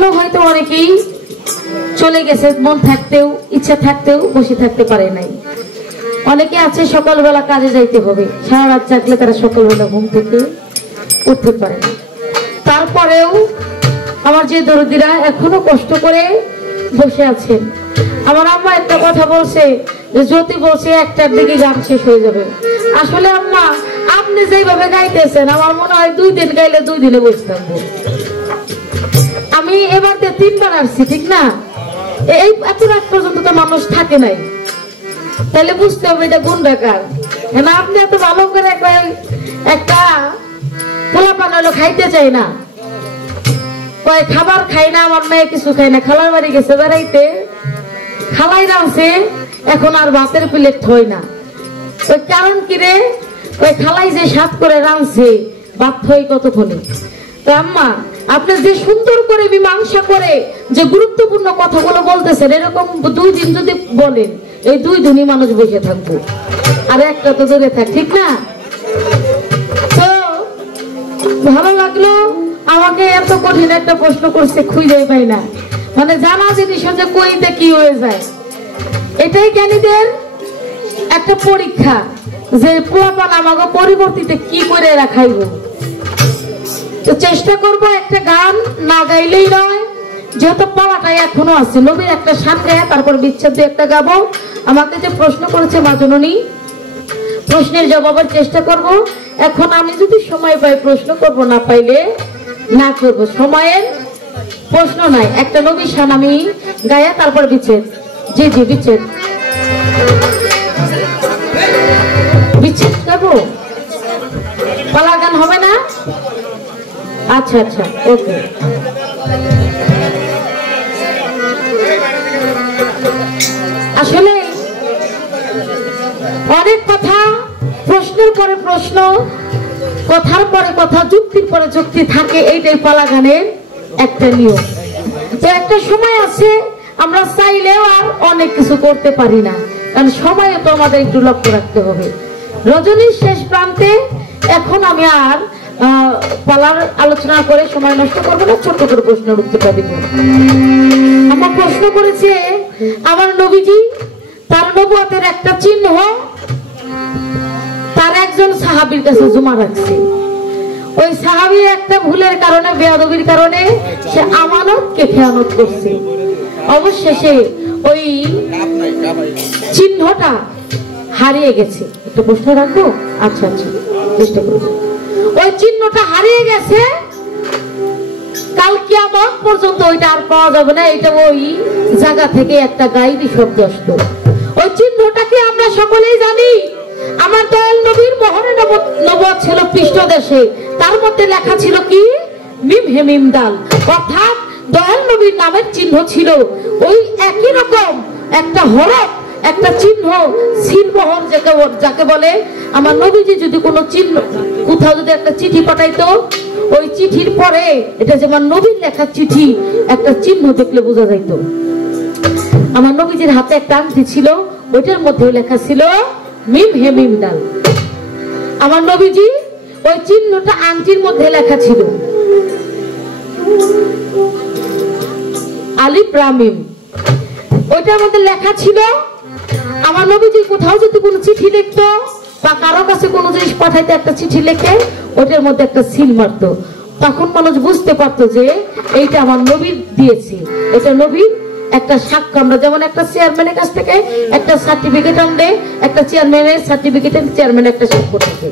জন্য হয়তো অনেকেই চলে গেছে, মন থাকতেও ইচ্ছা থাকতেও বসে থাকতে পারে নাই। অনেকে আছে সকালবেলা কাজে যাইতে হবে, সারা রাত জাগলে তারা সকালবেলা ঘুম থেকে উঠতে পারে না। তারপরেও আমার যে দরদিরা এখনো কষ্ট করে বসে আছেন। আমার আম্মা একটা কথা বলছে যে জ্যোতি বলছে একটার দিকে গান শেষ হয়ে যাবে। আসলে আম্মা আপনি যেভাবে গাইতেছেন আমার মনে হয় 2 দিন গাইলে 2 দিনে বসে থাকবো। আমি এবার 3 বার আসছি, ঠিক না? এই এত রাত পর্যন্ত তো মানুষ থাকে নাই, তাহলে বুঝতে হবে এটা গুণ ডাকার। আপনি এত ভালো করে একটা পোলা পানালো খাইতে চাই না, কয় খাবার খাই না, আমার মেয়ে কিছু খাই না, খালার বাড়ি গেছে বেড়াইতে, খালাই রাঁধছে, এখন আর ভাতের প্লেট হয় না। ওই কারণ কি রে? ওই খালাই যে সাত করে রাঁধছে ভাত হয় কতক্ষণে। তো আম্মা আপনি যে সুন্দর করে মীমাংসা করে যে গুরুত্বপূর্ণ কথাগুলো বলতেছেন, এরকম 2 দিন যদি বলেন এই 2 দিনই মানুষ বসে থাকবো, আর একটা তো দূরে থাক, ঠিক না? তো ভালো লাগলো। আমাকে এত কঠিন একটা প্রশ্ন করছে, খুঁজে পাই না, মানে জানা জিনিস হচ্ছে কইতে কি হয়ে যায়। এটাই জ্ঞানীদের একটা পরীক্ষা যে পোলাপান আমাকে পরিবর্তিতে কি করে রাখাইব। তো চেষ্টা করব একটা গান না গাইলেই নয়, যেহেতু পালাটাই এখনো আছে, নবীর একটা শান গায়ে তারপর বিচ্ছেদ একটা গাবো। আমাকে যে প্রশ্ন করেছে মা জননী, প্রশ্নের জবাবের চেষ্টা করব। এখন আমি যদি সময় পাই প্রশ্ন করব, না পাইলে না করব, সময়ের প্রশ্ন নাই। একটা নবী শান আমি গায়ে তারপর বিচ্ছেদ। জি জি বিচ্ছেদ বিচ্ছেদ গাবো, পালা গান হবে না? আচ্ছা আচ্ছা ওকে। আসলে অনেক কথা, প্রশ্নের পরে প্রশ্ন, কথার পরে কথা, যুক্তির পরে যুক্তি থাকে, এইটাই পালা গানের একটা নিয়ম। তো একটা সময় আছে আমরা চাইলেও আর অনেক কিছু করতে পারি না, কারণ সময় তো আমাদের একটু লক্ষ্য রাখতে হবে। রজনীর শেষ প্রান্তে এখন আমি আর পালার আলোচনা করে সময় নষ্ট করবো না, ছোট্ট করে প্রশ্নের উত্তরটা দিব। আমার প্রশ্ন করেছে আমার নবীজি তার নবুয়তের একটা চিহ্ন তার একজন সাহাবীর কাছে জমা রাখছে। ওই সাহাবীর একটা ভুলের কারণে, বেয়াদবির কারণে সে আমানতকে খেয়ানত করছে। অবশেষে ওই চিহ্নটা হারিয়ে গেছে। একটা প্রশ্ন রাখবো? আচ্ছা আচ্ছা চেষ্টা করবো। ওই চিহ্নটা হারিয়ে গেছে, কাল কিয়ামত পর্যন্ত ওইটা আর পাওয়া যাবে না। এটা ওই জায়গা থেকে একটা গাইবি শব্দ আসতো। ওই চিহ্নটাকে আমরা সকলেই জানি। আমার দয়াল নবীর মোহরে নবুয়ত ছিল পৃষ্ঠদেশে, তার মধ্যে লেখা ছিল কি? মিম হে মিম দাল, অর্থাৎ দয়াল নবীর নামের চিহ্ন ছিল ওই একই রকম একটা হরফ, একটা চিহ্ন, সিলমোহর যাকে বলে। আমার নবীজি যদি কোনো চিহ্ন, কোথাও যদি একটা চিঠি পাঠাইতো, ওই চিঠির পরে এটা যেমন নবীর লেখা চিঠি, একটা চিহ্ন দেখলে বোঝা যাইতো। আমার নবীজির হাতে একটা আংটি ছিল, ওইটার মধ্যে লেখা ছিল মিম হে মিম দাল। আমার নবীজি ওই চিহ্নটা আংটির মধ্যে লেখা ছিল আলিফ রা মিম, ওইটার মধ্যে লেখা ছিল। আমার নবীজি কোথাও যদি কোনো চিঠি লিখতো বা কারো কাছে কোনো জিনিস পাঠাইতে, একটা চিঠি লিখে ওইটার মধ্যে একটা সিল মারতো, তখন মানুষ বুঝতে পারতো যে এইটা আমার নবী দিয়েছে, এটা নবীর একটা সাক্ষ্য। আমরা যেমন একটা চেয়ারম্যানের কাছ থেকে একটা সার্টিফিকেট আনলে, একটা চেয়ারম্যানের সার্টিফিকেটের চেয়ারম্যানের একটা সাক্ষ্য থাকে,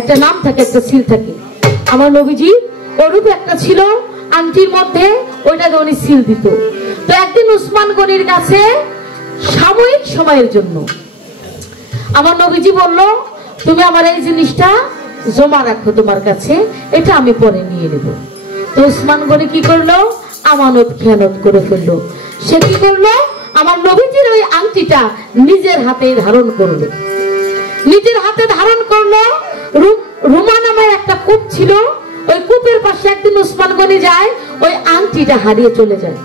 একটা নাম থাকে, একটা সিল থাকে। আমার নবীজি ওরূপ একটা ছিল আংটির মধ্যে, ওইটাকে উনি সিল দিত। তো একদিন উসমান গনির কাছে সাময়িক সময়ের জন্য আমার নবীজি বলল, তুমি আমার এই জিনিসটা জমা রাখো তোমার কাছে, এটা আমি পরে নিয়ে নেব। তো উসমান গনি কি করলো? আমানত খেয়ানত করে ফেললো। সে কি করলো? আমার নবীজির ওই আংটিটা নিজের হাতে ধারণ করলো। নিজের হাতে ধারণ করলো। রুমা নামের একটা কূপ ছিল, ওই কূপের পাশে একদিন উসমান গনি যায়, ওই আংটিটা হারিয়ে চলে যায়।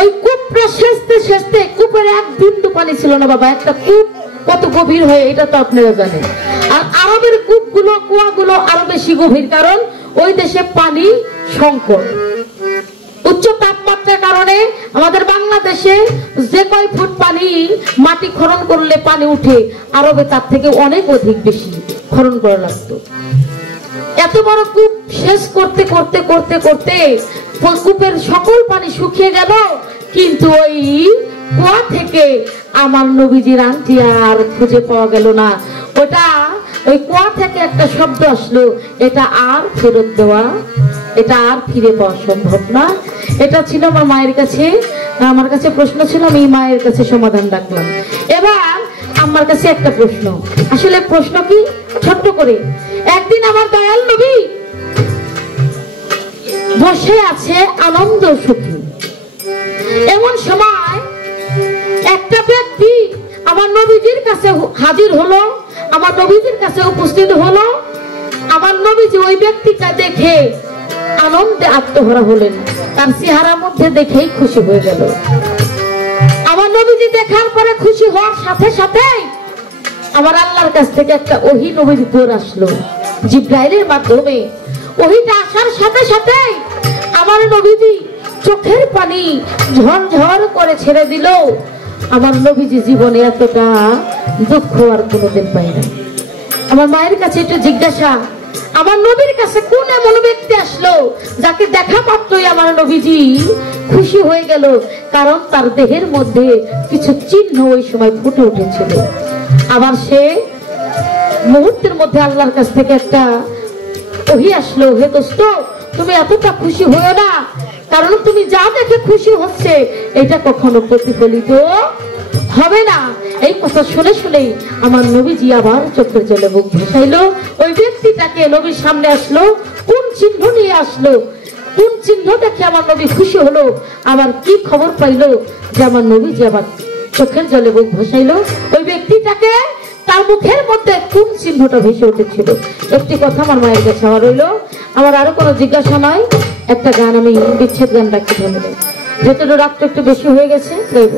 ওই কূপটা সেচতে সেচতে, কূপের এক বিন্দু পানি ছিল না বাবা। একটা কূপ কত গভীর হয় এটা তো আপনারা জানেন। আর আরবের কূপগুলো, কুয়াগুলো আরো বেশি গভীর, কারণ ওই দেশে পানি সংকট, উচ্চ আমাদের বাংলাদেশে যে কয় ফুট পানি মাটি খনন করলে পানি উঠে, আরবে তার থেকে অনেক অধিক বেশি খনন করা লাগতো। এত বড় কূপ শেষ করতে করতে করতে করতে কূপের সকল পানি শুকিয়ে গেল, কিন্তু ওই কুয়া থেকে আমার নবীজির আংটি আর খুঁজে পাওয়া গেল না। ওটা ওই কুয়া থেকে একটা শব্দ আসলো, এটা আর ফেরত দেওয়া, এটা আর ফিরে পাওয়া সম্ভব না। এটা ছিল আমার মায়ের কাছে, আমার কাছে প্রশ্ন ছিল, আমি মায়ের কাছে সমাধান রাখলাম। এবার আমার কাছে একটা প্রশ্ন, আসলে প্রশ্ন কি, ছোট্ট করে। একদিন আমার দয়াল নবী বসে আছে আনন্দ সুখী, এমন সময় একটা ব্যক্তি আমার নবীজির কাছে হাজির হলো, আমার নবীজির কাছে উপস্থিত হলো। আমার নবীজি ওই ব্যক্তিটা দেখে আনন্দে আত্মহারা হলেন, তার চেহারার মধ্যে দেখেই খুশি হয়ে গেল। আমার নবীজি দেখার পরে খুশি হওয়ার সাথে সাথে আমার আল্লাহর কাছ থেকে একটা ওহী নবীর উপর আসলো জিবরাইলের মাধ্যমে। ওহীটা আসার সাথে সাথে আমার নবীজি চোখের পানি ঝরঝর করে ছেড়ে দিল। আমার নবীজি জীবনে এতটা দুঃখ আর কোনোদিন পাই না। আমার মায়ের কাছে একটু জিজ্ঞাসা, আমার নবীর কাছে কোন এমন ব্যক্তি আসলো যাকে দেখা মাত্রই আমার নবীজি খুশি হয়ে গেল? কারণ তার দেহের মধ্যে কিছু চিহ্ন ওই সময় ফুটে উঠেছিল। আবার সে মুহূর্তের মধ্যে আল্লাহর কাছ থেকে একটা ওহী আসলো, হে দোস্ত তুমি এতটা খুশি হও না, কারণ তুমি যা দেখে খুশি হচ্ছে এটা কখনো প্রতিফলিত হবে না। এই কথা শুনে শুনেই আমার নবীজি আবার চোখের জলে মুখ ভাসাইলো। ওই ব্যক্তিটাকে নবীর সামনে আসলো, কোন চিহ্ন নিয়ে আসলো, কোন চিহ্ন দেখে আমার নবী খুশি হলো, আবার কি খবর পাইলো যে আমার নবীজি আবার চোখের জলে মুখ ভাসাইলো। ওই ব্যক্তিটাকে তার মুখের মধ্যে কোন চিহ্নটা ভেসে উঠেছিল। একটি কথা আমার মায়ের কাছে আমার রইলো, আমার আরো কোনো জিজ্ঞাসা নয়। একটা গান আমি বিচ্ছেদ গান রাখতে ধন্যবাদ, যেহেতু রাতটা একটু বেশি হয়ে গেছে গাইব।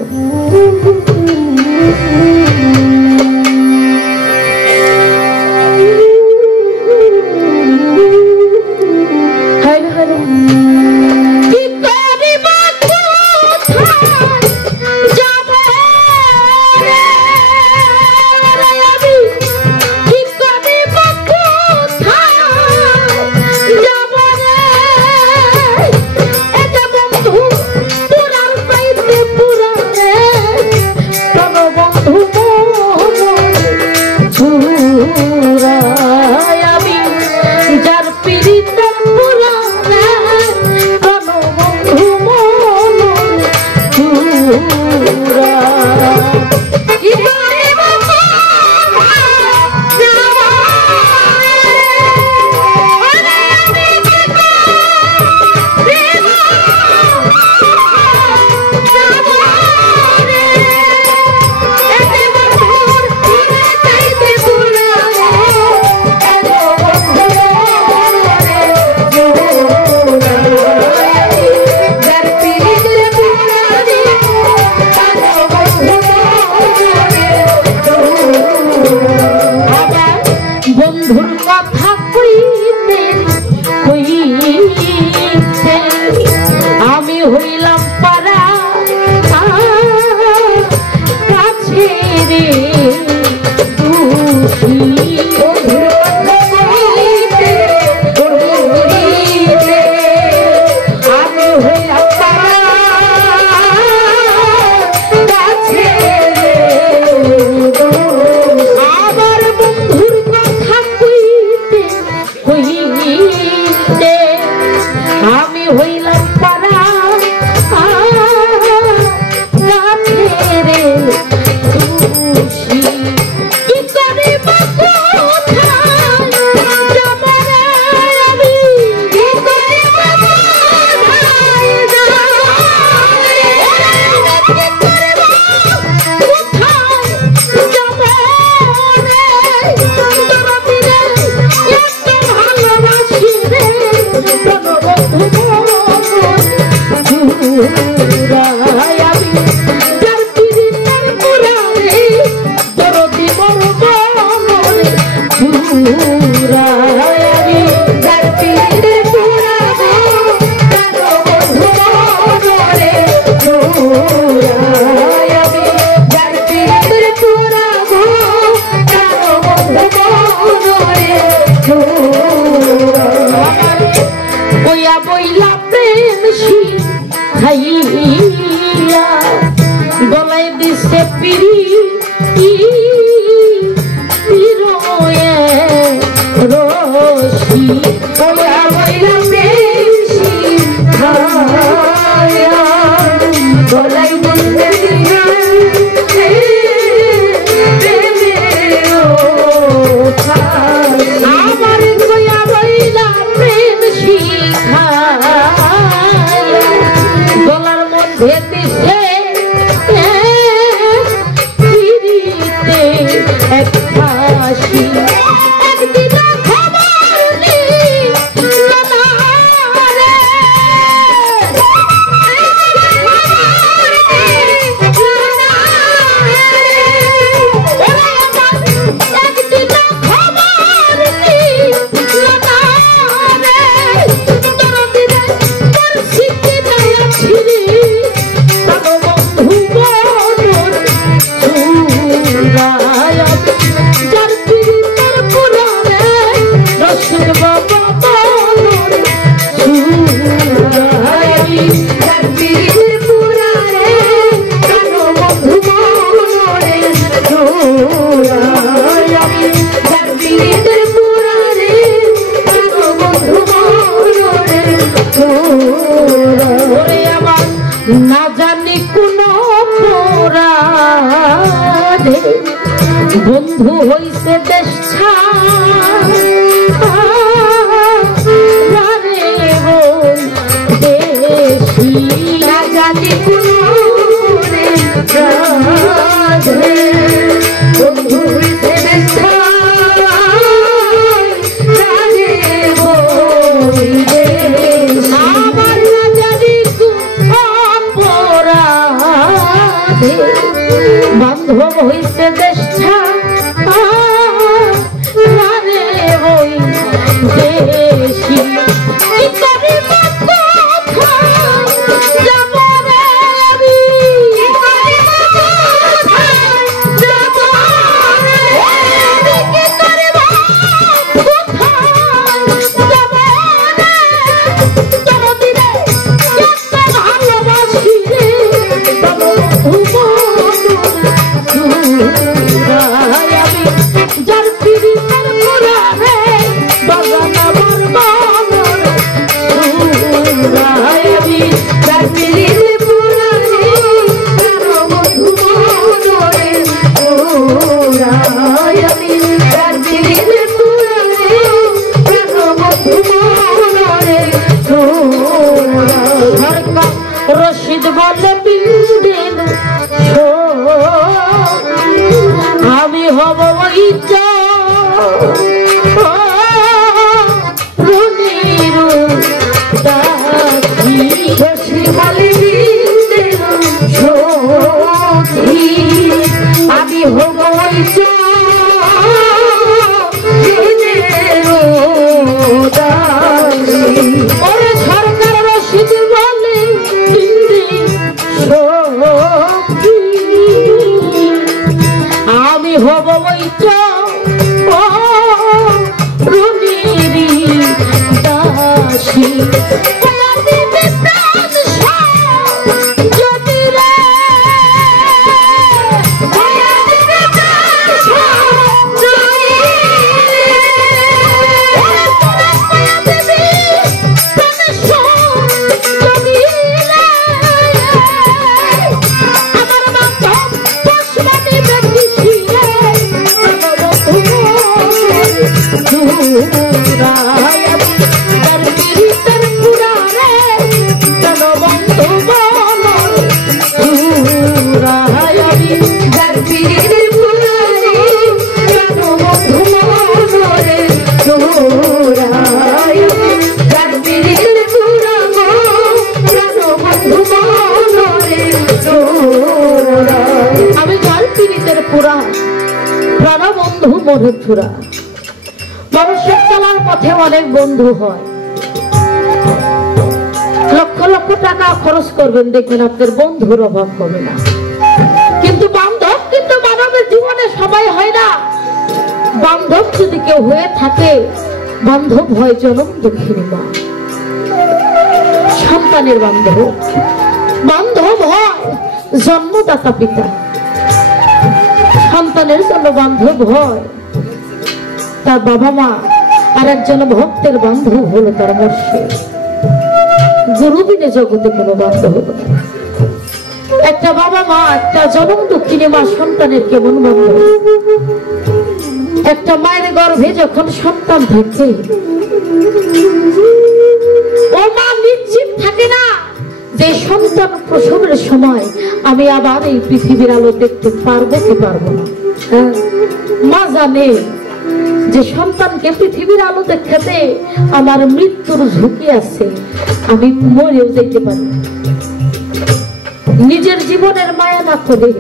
শিখাইয়া গলায় দিছে পিরি রশি বইলা বইলা প্রেম শিখাইয়া গলায় দিছে আমার গয়া বইলা প্রেম শিখাইয়া গলার মধ্যে দিছে এক ফাঁসি একদিন খবর নেই না জানি কোন অপরাধে বন্ধু হইছে দেশ ছাড়ে দেশি না জানি কোন অপরাধে বন্ধু হইছে দেশ ছাড়ে আমার না জানি বান্ধব হইছে দেশ ছাড়ে ওই দেশি রশিদ বলে বিন্দিন আমি হব ওই আমি হব ওই সরকার রশিদ বলে আমি হব ওই রুনিরি দাসী প্রাণবন্ধু মধুরা মানুষের চলার পথে অনেক বন্ধু হয়, লক্ষ লক্ষ টাকা খরচ করবেন, দেখবেন আপনার বন্ধুর অভাব হবে না। কিন্তু বান্ধব কিন্তু মানবের জীবনে সবাই হয় না। বান্ধব যদি কেউ হয়ে থাকে, বান্ধব হয় জনম দুঃখিনী মা। সন্তানের বান্ধব, বান্ধব হয় জন্মদাতা পিতা, সন্তানের জন্য বান্ধব হয় তার বাবা মা, আর একজন ভক্তের বান্ধব হলো তার মুর্শিদ। গুরু বিনে জগতে কোনো বান্ধব না। একটা বাবা মা, একটা জনম দুঃখিনী মা সন্তানের কেমন বান্ধব। একটা মায়ের গর্ভে যখন সন্তান থাকে, ও মা নিশ্চিত থাকে না যে সন্তান প্রসবের সময় আমি আবার এই পৃথিবীর আলো দেখতে পারবো কি পারবো না। মা জানে যে সন্তানকে পৃথিবীর আলো দেখাতে আমার মৃত্যুর ঝুঁকি আছে, আমি মরেও যেতে পারি। নিজের জীবনের মায়া না করে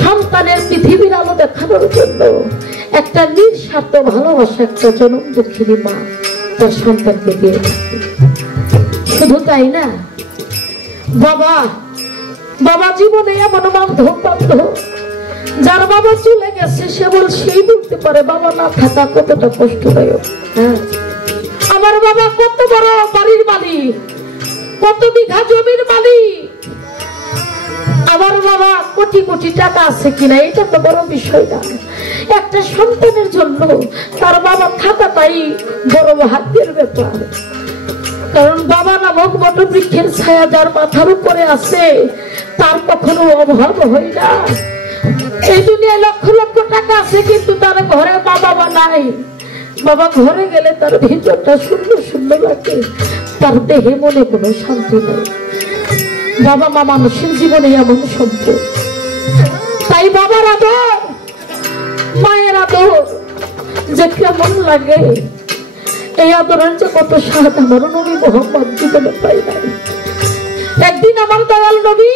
সন্তানের পৃথিবীর আলো দেখানোর জন্য একটা নিঃস্বার্থ ভালোবাসা একটা জনম দুঃখিনী মা তার সন্তানকে দিয়ে থাকে। শুধু তাই না, বাবা বাবা জীবনে এমন বান্ধব বান্ধব, যার বাবা চলে গেছে সে সেই বলতে পারে বাবা না থাকা কতটা কষ্টদায়ক। আমার বাবা কত বড় বাড়ির মালিক, কত বিঘা জমির মালিক, আমার বাবা কোটি কোটি টাকা আছে কিনা এটা তো বড় বিষয় না। একটা সন্তানের জন্য তার বাবা থাকাটাই বড় ভাগ্যের ব্যাপার। কারণ বাবা নামক বটবৃক্ষের ছায়া যার মাথার উপরে আছে তার কখনো অভাব হয় না। এই দুনিয়ায় লক্ষ লক্ষ টাকা আছে কিন্তু তার ঘরে মা বাবা নাই। বাবা ঘরে গেলে তার ভিতরটা শূন্য শূন্য লাগে, তার দেহে মনে কোনো শান্তি নেই। বাবা মা মানুষের জীবনে এমন সম্পদ। তাই বাবার আদর, মায়ের আদর যে কেমন লাগে, এই আদরের যে কত স্বাদ আমার নবী মুহাম্মদ জীবনে পাই নাই। একদিন আমার দয়াল নবী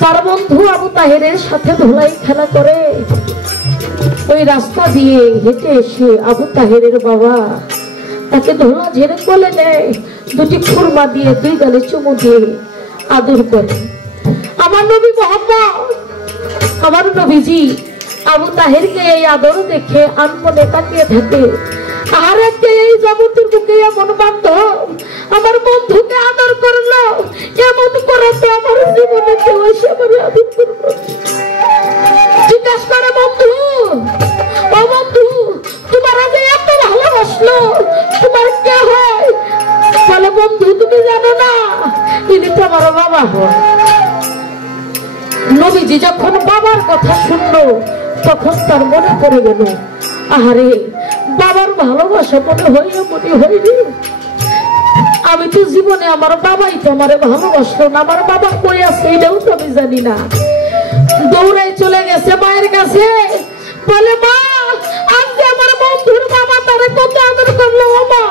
তার বন্ধু আবু তাহেরের সাথে ধুলাই খেলা করে ওই রাস্তা দিয়ে হেঁটে এসে আবু তাহেরের বাবা তাকে ধোলা ঝেড়ে কোলে নেয়, দুটি খুরমা দিয়ে দুই গালে চুমু দিয়ে আদর করে। আমার নবী মুহাম্মদ, আমার নবীজি আবু তাহেরকে এই আদর দেখে আনমনে তাকিয়ে থাকে। আর একটা এই জগতের বুকে এমন বান্ধব আমার বন্ধুকে আদর করলো, এমন করে তো আমার জীবনে কেউ এসে আমার আদর করলো। জিজ্ঞাসা করে বন্ধু, ও বন্ধু তোমার আগে এত ভালোবাসলো তোমার কে হয়? বলে বন্ধু তুমি জানো না ইনি তো আমার বাবা হয়। নবীজি যখন বাবার কথা শুনলো তখন তার মনে পড়ে গেল, আরে বাবার ভালোবাসা মনে হয়নি। আমি তো জীবনে আমার বাবাই তো আমারে ভালোবাসলো না, আমার বাবা কই আছে এটাও তো আমি জানি না। দৌড়াই চলে গেছে মায়ের কাছে, বলে মা আজকে আমার বন্ধুর বাবা তারে কত আদর করলো, মা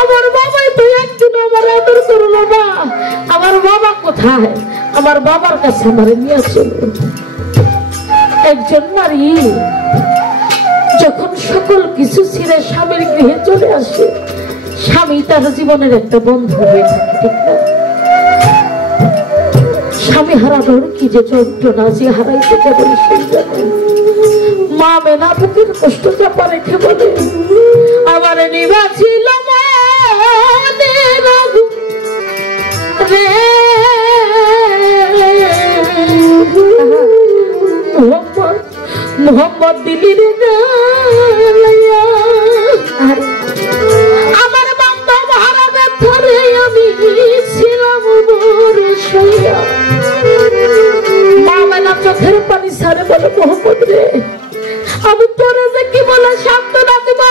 আমার বাবাই তো একদিন আমার আদর করলো না, আমার বাবা কোথায়? আমার বাবার কাছে আমার নিয়ে চলো। একজন নারী যখন সকল কিছু ছেড়ে স্বামীর গৃহে চলে আসে, স্বামী তার জীবনের একটা বন্ধু হয়ে থাকে, ঠিক না? স্বামী হারানোর কি যে যন্ত্রণা, যে হারাইতে কেবল সেই জানে। মা মেনা বুকের কষ্ট চাপা রেখে বলে, আমার নিভা ছিল মোহাম্মদ দিলির আমার বান্ধব হারাবে ধরে আমি ছিলাম মা মেলা চোখের পানি সারে বলে, মোহাম্মদ রে আমি তোরে যে কি বলে সান্ত্বনা দিব,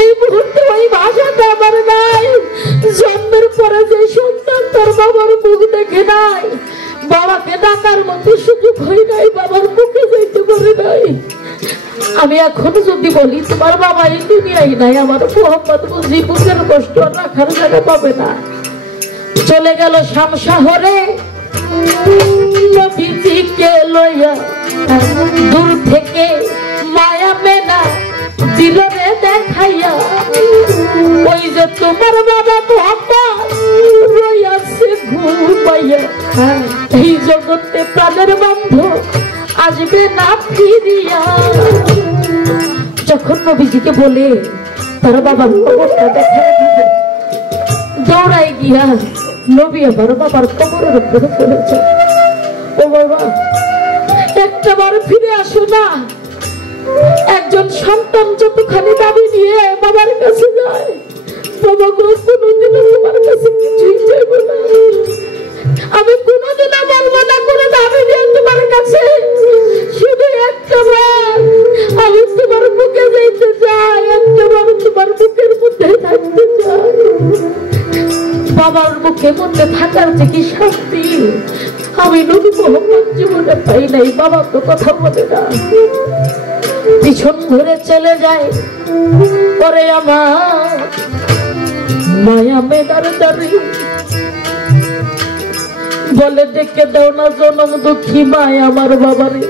এই মুহূর্তে ওই ভাষাটা আমার নাই। জন্মের পরে যে সন্তান তোর বাবার মুখ দেখে নাই, বাবাকে ডাকার মতো সুযোগ হয় নাই, বাবার মুখে যাইতে পারে নাই। আমি এখন যদি বলি তোমার বাবা এই দুনিয়ায় নাই, আমার মোহাম্মদ বুঝি বুকের কষ্ট রাখার জায়গা পাবে না। চলে গেল শাম শহরে নবীজিকে লইয়া, দূর থেকে মায়া মেনা দিল রে দেখাইয়া, ওই যে তোমার বাবা মোহাম্মদ রইয়াছে ঘুমাইয়া, এই জগতে প্রাণের বান্ধব আসবে না ফিরিয়া। যখন নবীজিকে বলে তার বাবার খবরটা দেখা দৌড়াই গিয়া নবী আমার বাবার কবরের উপরে পড়েছে। ও বাবা, একটা বার ফিরে আসো না। একজন সন্তান যতখানি দাবি নিয়ে বাবার কাছে যায়, বাবা গো কোনোদিনও তোমার কাছে কিছুই চাইব না, আমি কোনোদিনও বলবো না করে দাবি নিয়ে তোমার কাছে, শুধু একটা বার আমি তোমার বুকে যাইতে চাই, একটা বার তোমার বুকের মধ্যে থাকতে চাই। বাবার মুখে মধ্যে থাকার যে কি শান্তি আমি নবী মোহাম্মদ জীবনে পাই নাই। বাবা তো কথা বলে না, পিছন ঘুরে চলে যায়। পরে আমার মায়া মেদার দাঁড়ি বলে, ডেকে দাও না জনম দুঃখী মায় আমার বাবারে।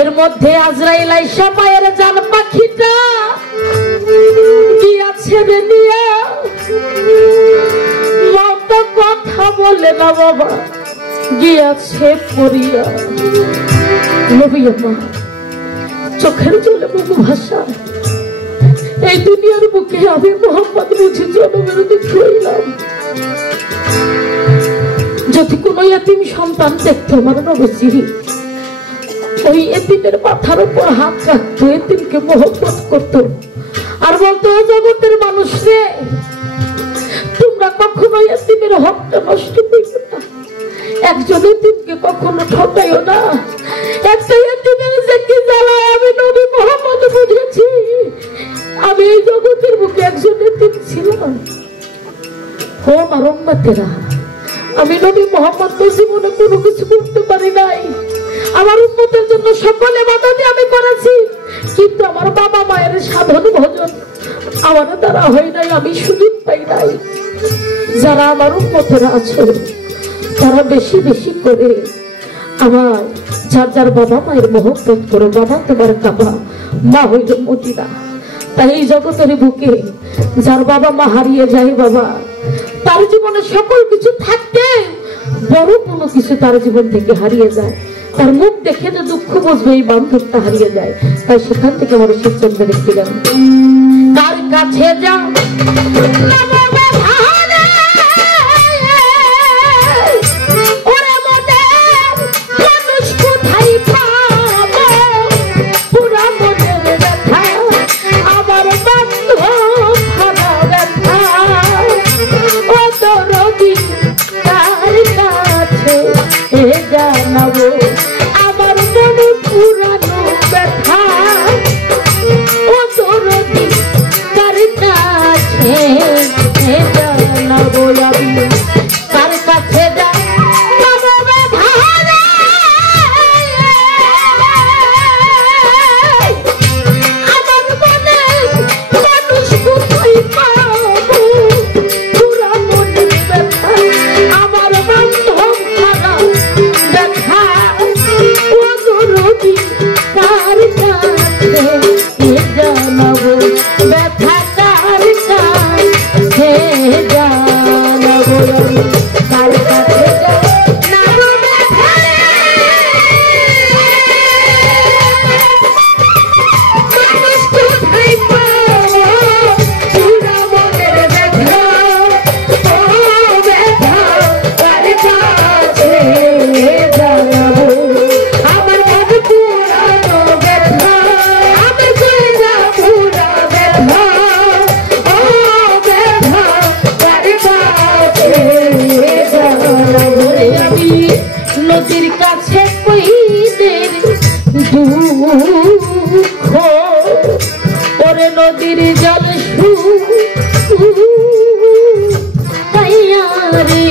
এর মধ্যে আজরাইল আইসা মায়ের জান পাখিটা কি আছে রে নিয়া, মাতা কথা বলে না বাবা, গিয়াছে পড়িয়া। নবী আমার চোখের জলে বহু ভাষা, এই দুনিয়ার বুকে আমি মোহাম্মদ বুঝি জনমের দুঃখ হইলাম। যদি কোনো এতিম সন্তান দেখতো আমার নবীজি, ওই এতিমের মাথার উপর হাত রাখতো, এতিমকে মোহব্বত করতো আর বলতো, জগতের মানুষ রে, তোমরা কখনো এতিমের হকটা নষ্ট করবে না, একজন এতিমকে কখনো ঠকাইও না। একটা এতিমের যে কি জ্বালায় আমি নবী মোহাম্মদ বুঝেছি। আমি এই জগতের বুকে একজন এতিম ছিলাম। ও আমার উম্মতেরা, আমি নবী মোহাম্মদ তো জীবনে কোনো কিছু করতে পারি নাই। আমার উম্মতের জন্য সকল ইবাদতই আমি করেছি, কিন্তু আমার বাবা মায়ের সাধন ভজন আমার দ্বারা হয় নাই, আমি সুযোগ পাই নাই। যারা আমার উম্মতেরা আছে তারা বেশি বেশি করে আমার যার যার বাবা মায়ের মহব্বত করো। বাবা তোমার কাবা, মা হইল মদিনা। তাই এই জগতের বুকে যার বাবা মা হারিয়ে যায়, বাবা তার জীবনে সকল কিছু থাকতে বড় কোনো কিছু তার জীবন থেকে হারিয়ে যায়। তার মুখ দেখে যে দুঃখ বুঝবে, এই বান্ধবটা হারিয়ে যায়। তাই সেখান থেকে আমার সিদ্ধান্ত দেখছিলাম, কার কাছে যাও আমার মনে পুরানো ব্যথা, ও তোর কার কাছে জানাবো আমি, কার কাছে নদীর কাছে কইদের দুঃখ, ওরে নদীর জল শুকাইয়া রে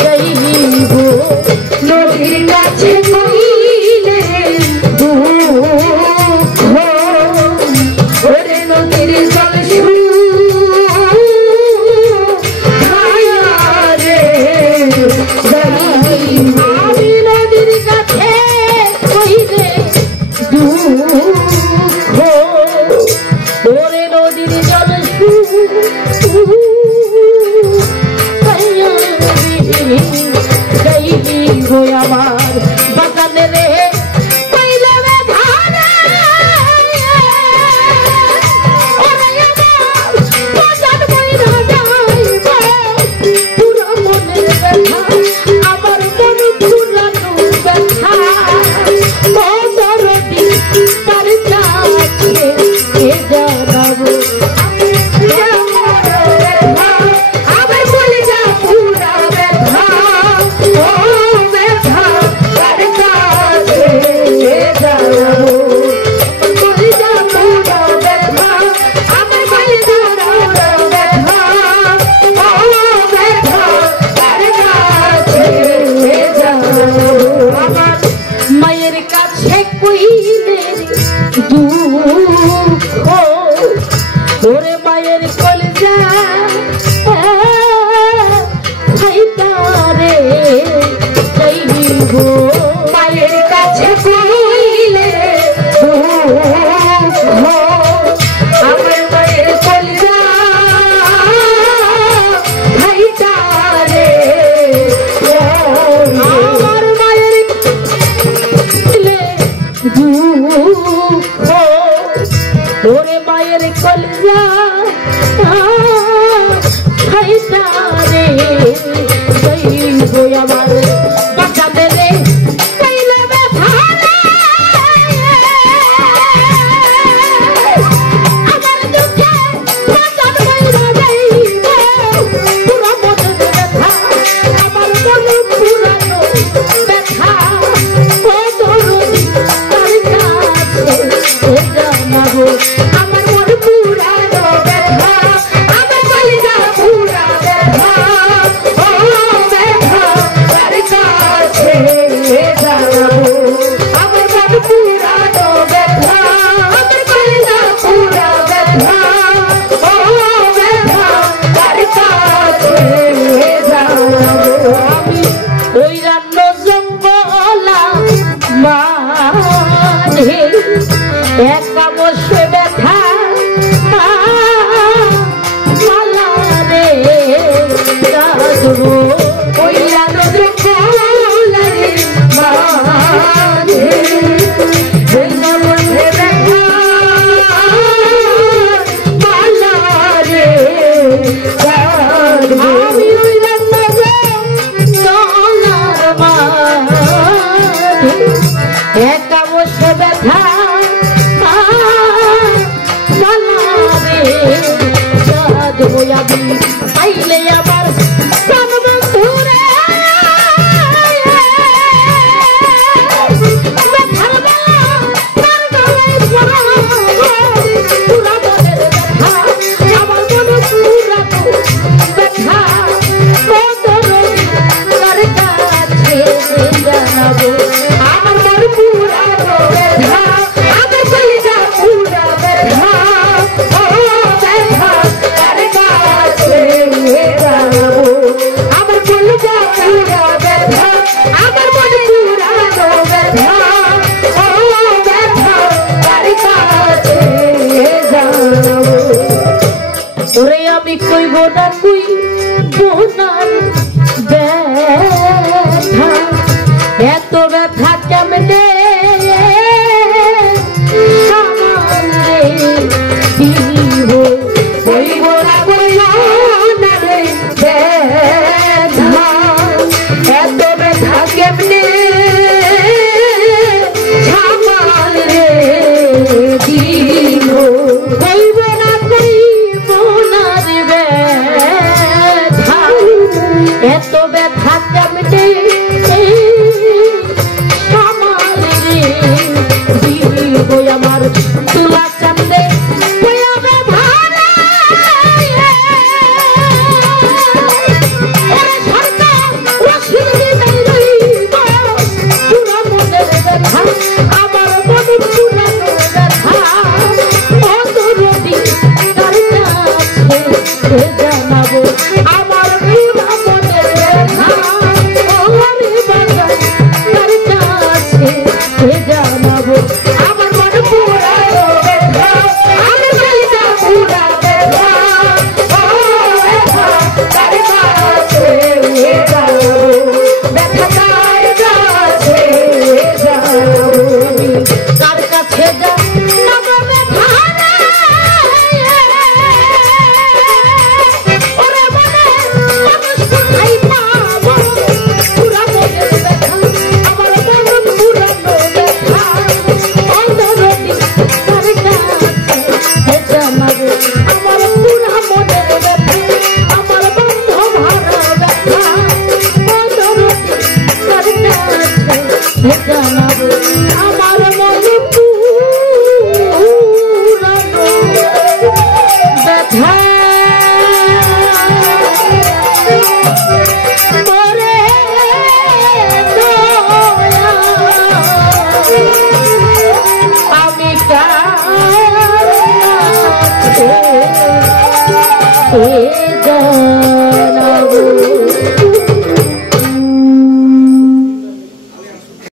যাইব, নদীর কাছে কইলে দুঃখ, ওরে নদীর জল শুকাইয়া রে যাইব, আমি নদীর কাছে কইলে দুঃখ, ওরে নদীর জল শুকাইয়া রে যাইব, আমার বাগানে রে কইলে ধারে, ওরে আমার বাগান কাঁদবো ওই আনন্দ কোলারে মাঝে ওই মনে দেখা পালারে কাঁদবো আমি ওই সোনার মাঝে একা বসে ব্যথা পাইলে আমার প্রাণ বন্ধুরে আমার মনে পুরা ব্যথা তার কাছে জানাবো আমার মন পুরা ব্যথা আমার কলিজা পুরা ব্যথা আমার কলিজা পুরা ব্যথা আমার মন পুরা ব্যথা ও ব্যথা তার কাছে জানাবো ওরে আমি কইব না কই বোনার ব্যথা এত ব্যথা কেমনে